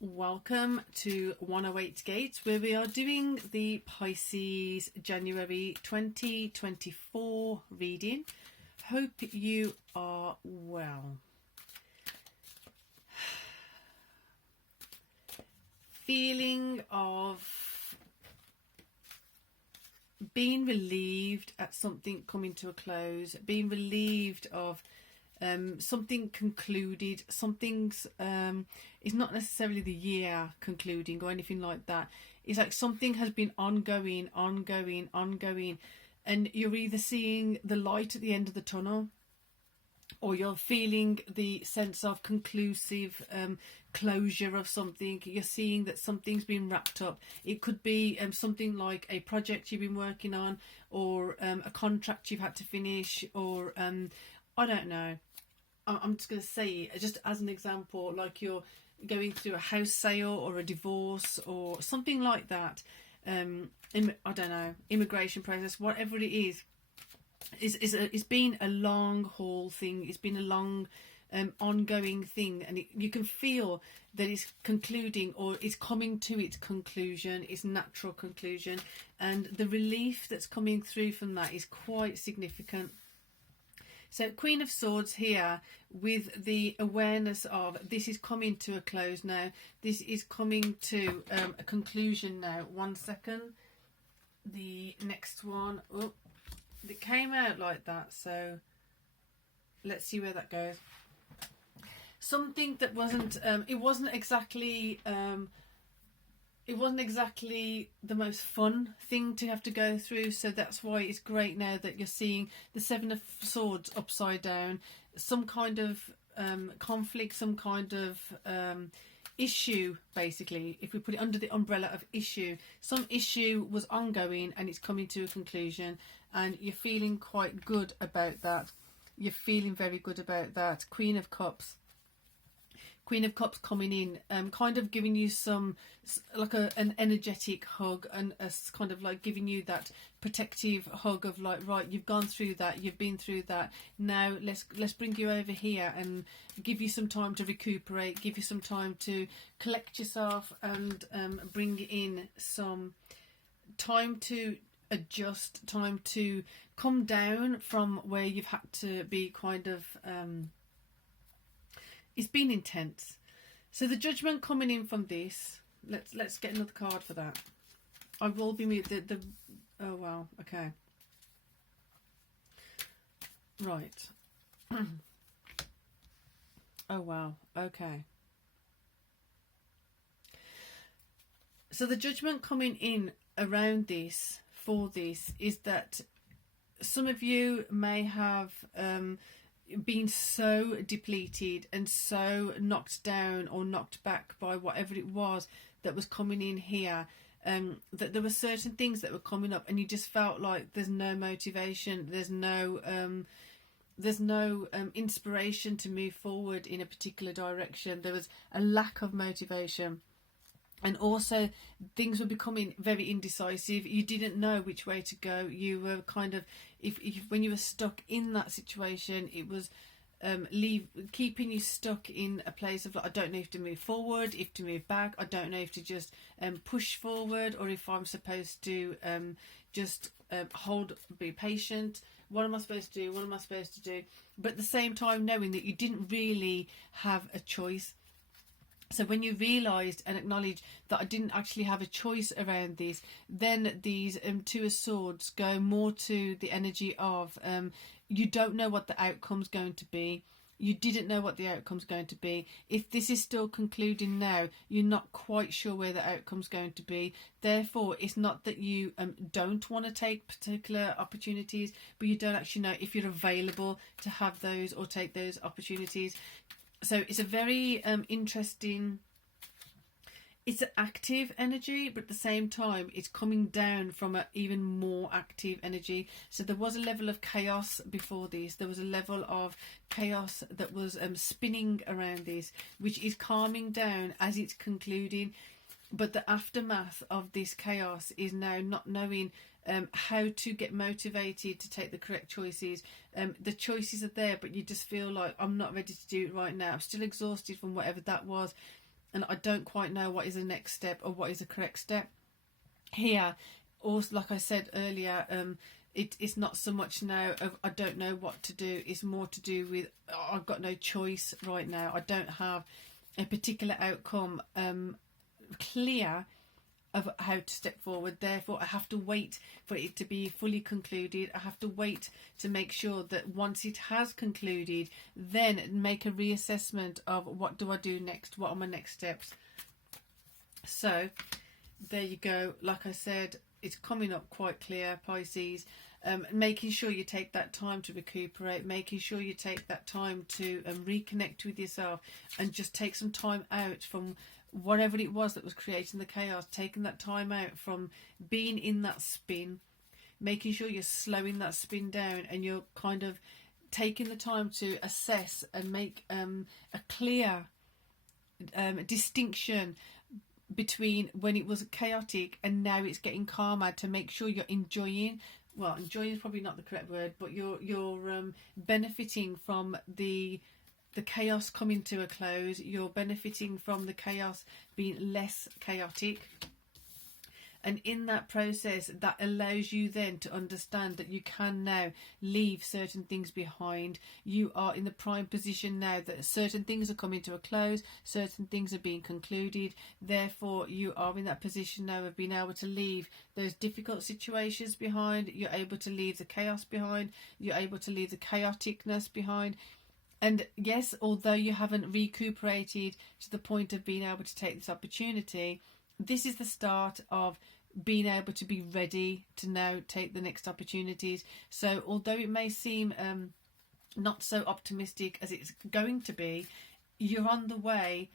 Welcome to 108 Gates, where we are doing the Pisces January 2024 reading. Hope you are well. Feeling of being relieved at something coming to a close, being relieved of something concluded. Something's it's not necessarily the year concluding or anything like that. It's like something has been ongoing, and you're either seeing the light at the end of the tunnel, or you're feeling the sense of conclusive closure of something. You're seeing that something's been wrapped up. It could be something like a project you've been working on, or a contract you've had to finish, or I don't know. I'm just going to say, just as an example, like you're going through a house sale or a divorce or something like that. I don't know, immigration process, whatever it is. It's been a long haul thing. It's been a long ongoing thing, and you can feel that it's concluding, or it's coming to its conclusion, its natural conclusion, and the relief that's coming through from that is quite significant. So Queen of Swords here, with the awareness of this is coming to a close now. This is coming to a conclusion now. 1 second. The next one. Oh, it came out like that. So let's see where that goes. Something that wasn't, it wasn't exactly the most fun thing to have to go through, so that's why it's great now that you're seeing the Seven of Swords upside down. Some kind of conflict, some kind of issue, basically, if we put it under the umbrella of issue. Some issue was ongoing and it's coming to a conclusion, and you're feeling quite good about that. You're feeling very good about that. Queen of Cups coming in, kind of giving you some, like an energetic hug, and a kind of like giving you that protective hug of like, right, you've gone through that, you've been through that, now let's bring you over here and give you some time to recuperate, give you some time to collect yourself, and bring in some time to adjust, time to come down from where you've had to be kind of it's been intense. So the Judgment coming in from this. Let's get another card for that. I will be the oh wow, okay. Right. Oh wow, okay. So the Judgment coming in around this, for this, is that some of you may have been so depleted and so knocked down or knocked back by whatever it was that was coming in here, that there were certain things that were coming up, and you just felt like there's no motivation, there's no inspiration to move forward in a particular direction. There was a lack of motivation. And also things were becoming very indecisive. You didn't know which way to go. You were kind of, if when you were stuck in that situation, it was keeping you stuck in a place of like, I don't know if to move forward, if to move back. I don't know if to just push forward, or if I'm supposed to just hold, be patient. What am I supposed to do? What am I supposed to do? But at the same time, knowing that you didn't really have a choice. So when you realised and acknowledged that I didn't actually have a choice around this, then these Two of Swords go more to the energy of you don't know what the outcome's going to be. You didn't know what the outcome's going to be. If this is still concluding now, you're not quite sure where the outcome's going to be. Therefore, it's not that you don't want to take particular opportunities, but you don't actually know if you're available to have those or take those opportunities. So it's a very interesting, it's an active energy, but at the same time it's coming down from an even more active energy. So there was a level of chaos before this. There was a level of chaos that was spinning around this, which is calming down as it's concluding. But the aftermath of this chaos is now not knowing how to get motivated to take the correct choices. The choices are there, but you just feel like, I'm not ready to do it right now. I'm still exhausted from whatever that was. and I don't quite know what is the next step or what is the correct step. Here, also, like I said earlier, it's not so much now of I don't know what to do. It's more to do with I've got no choice right now. I don't have a particular outcome clear of how to step forward. Therefore, I have to wait for it to be fully concluded. I have to wait to make sure that once it has concluded, then make a reassessment of what do I do next? What are my next steps? So there you go. Like I said, it's coming up quite clear, Pisces. Making sure you take that time to recuperate, making sure you take that time to reconnect with yourself, and just take some time out from whatever it was that was creating the chaos, taking that time out from being in that spin, making sure you're slowing that spin down, and you're kind of taking the time to assess and make a clear distinction between when it was chaotic and now it's getting calmer, to make sure you're enjoying. Well, enjoying is probably not the correct word, but you're benefiting from the chaos coming to a close. You're benefiting from the chaos being less chaotic. And in that process, that allows you then to understand that you can now leave certain things behind. You are in the prime position now that certain things are coming to a close, certain things are being concluded. Therefore, you are in that position now of being able to leave those difficult situations behind. You're able to leave the chaos behind. You're able to leave the chaoticness behind. And yes, although you haven't recuperated to the point of being able to take this opportunity, this is the start of being able to be ready to now take the next opportunities. So although it may seem not so optimistic as it's going to be, you're on the way,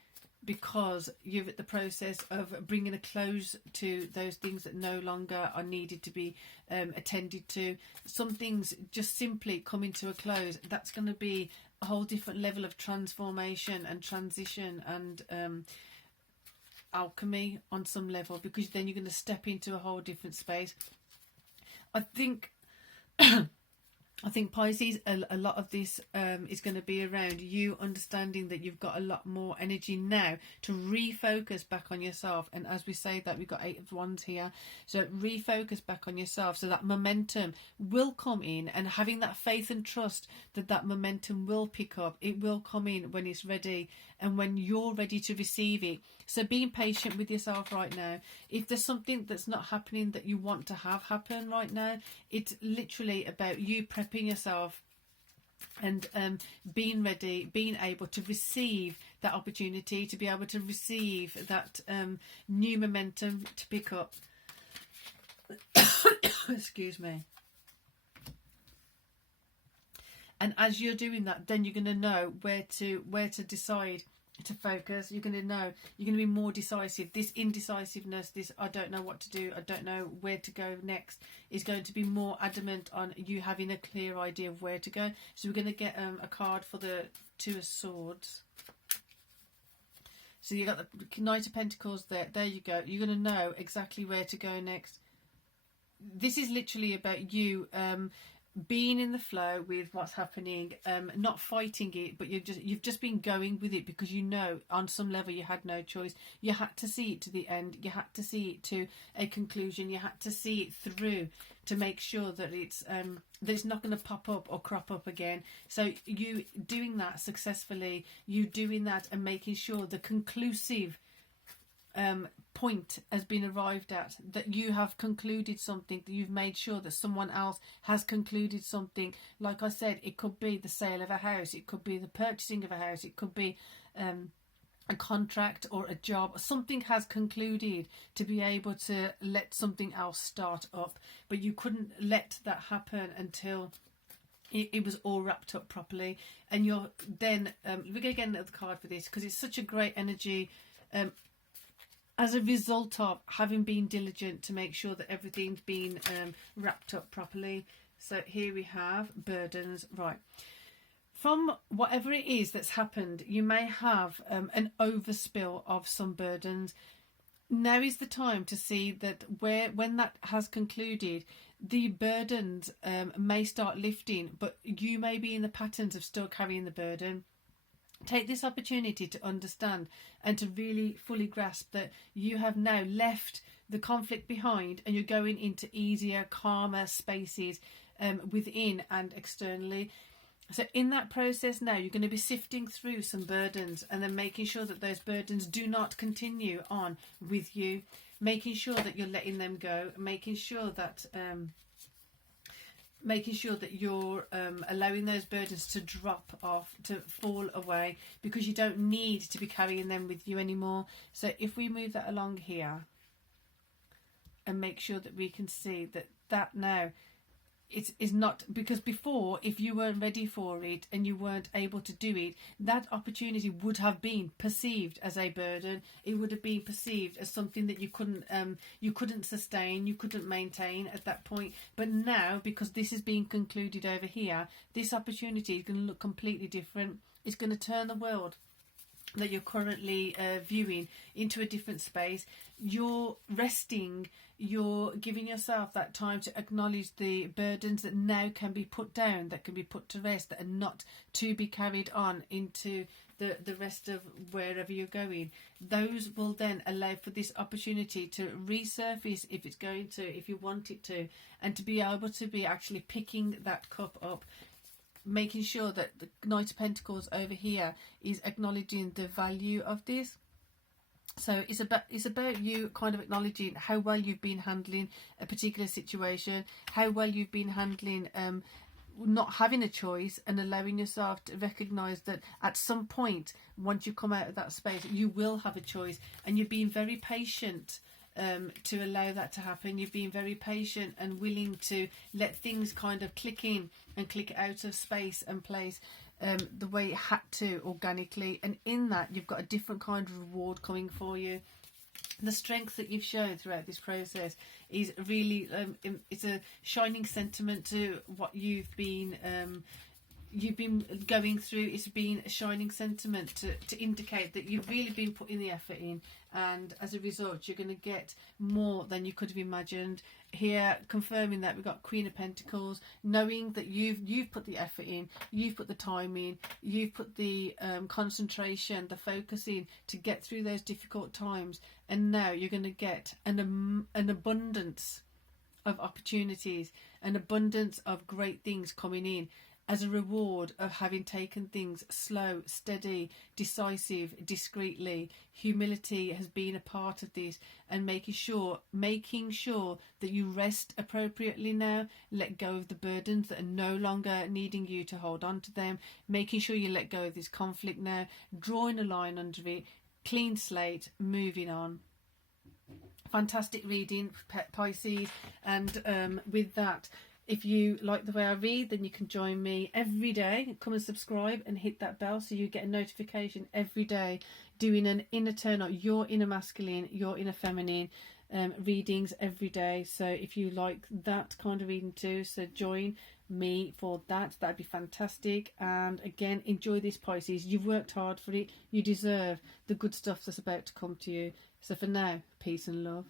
because you're at the process of bringing a close to those things that no longer are needed to be attended to. Some things just simply coming to a close. That's going to be a whole different level of transformation and transition and alchemy on some level, because then you're going to step into a whole different space. I think Pisces, a lot of this is going to be around you understanding that you've got a lot more energy now to refocus back on yourself. And as we say that, we've got 8 of Wands here. So refocus back on yourself, so that momentum will come in, and having that faith and trust that that momentum will pick up. It will come in when it's ready and when you're ready to receive it. So being patient with yourself right now. If there's something that's not happening that you want to have happen right now, it's literally about you prepping yourself and being ready, being able to receive that opportunity, to be able to receive that new momentum to pick up. Excuse me. And as you're doing that, then you're going to know where to decide to focus. You're going to know, you're going to be more decisive. This indecisiveness, this I don't know what to do, I don't know where to go next, is going to be more adamant on you having a clear idea of where to go. So we're going to get a card for the 2 of Swords. So you got the Knight of Pentacles there. There you go. You're going to know exactly where to go next. This is literally about you being in the flow with what's happening, not fighting it, but you've just been going with it, because you know on some level you had no choice. You had to see it to the end. You had to see it to a conclusion. You had to see it through to make sure that it's not going to pop up or crop up again. So you doing that successfully, you doing that and making sure the conclusive point has been arrived at, that you have concluded something, that you've made sure that someone else has concluded something. Like I said, it could be the sale of a house, it could be the purchasing of a house, it could be a contract or a job. Something has concluded to be able to let something else start up, but you couldn't let that happen until it was all wrapped up properly. And you're then we're going to get another card for this, because it's such a great energy as a result of having been diligent to make sure that everything's been wrapped up properly. So here we have burdens. Right. From whatever it is that's happened, you may have an overspill of some burdens. Now is the time to see that when that has concluded, the burdens may start lifting, but you may be in the patterns of still carrying the burden. Take this opportunity to understand and to really fully grasp that you have now left the conflict behind, and you're going into easier, calmer spaces within and externally. So in that process now, you're going to be sifting through some burdens, and then making sure that those burdens do not continue on with you, making sure that you're letting them go, making sure that you're allowing those burdens to drop off, to fall away, because you don't need to be carrying them with you anymore. So if we move that along here and make sure that we can see that now is not, because before, if you weren't ready for it and you weren't able to do it, that opportunity would have been perceived as a burden. It would have been perceived as something that you couldn't sustain, you couldn't maintain at that point. But now, because this is being concluded over here, this opportunity is going to look completely different. It's going to turn the world that you're currently viewing into a different space. You're resting, you're giving yourself that time to acknowledge the burdens that now can be put down, that can be put to rest, that are not to be carried on into the rest of wherever you're going. Those will then allow for this opportunity to resurface, if it's going to, if you want it to, and to be able to be actually picking that cup up, making sure that the Knight of Pentacles over here is acknowledging the value of this. So it's about you kind of acknowledging how well you've been handling a particular situation, how well you've been handling not having a choice, and allowing yourself to recognise that at some point, once you come out of that space, you will have a choice, and you're being very patient to allow that to happen. You've been very patient and willing to let things kind of click in and click out of space and place the way it had to, organically. And in that, you've got a different kind of reward coming for you. The strength that you've shown throughout this process is really it's a shining sentiment to what you've been going through. It's been a shining sentiment to indicate that you've really been putting the effort in, and as a result you're going to get more than you could have imagined. Here, confirming that, we've got Queen of Pentacles, knowing that you've put the effort in, you've put the time in, you've put the concentration, the focus in to get through those difficult times, and now you're going to get an abundance of opportunities, an abundance of great things coming in as a reward of having taken things slow, steady, decisive, discreetly. Humility has been a part of this, and making sure that you rest appropriately now, let go of the burdens that are no longer needing you to hold on to them, making sure you let go of this conflict now, drawing a line under it, clean slate, moving on. Fantastic reading, Pisces, and with that, if you like the way I read, then you can join me every day. Come and subscribe and hit that bell so you get a notification every day doing an inner turn on, your inner masculine, your inner feminine readings every day. So if you like that kind of reading too, so join me for that. That'd be fantastic. And again, enjoy this, Pisces. You've worked hard for it. You deserve the good stuff that's about to come to you. So for now, peace and love.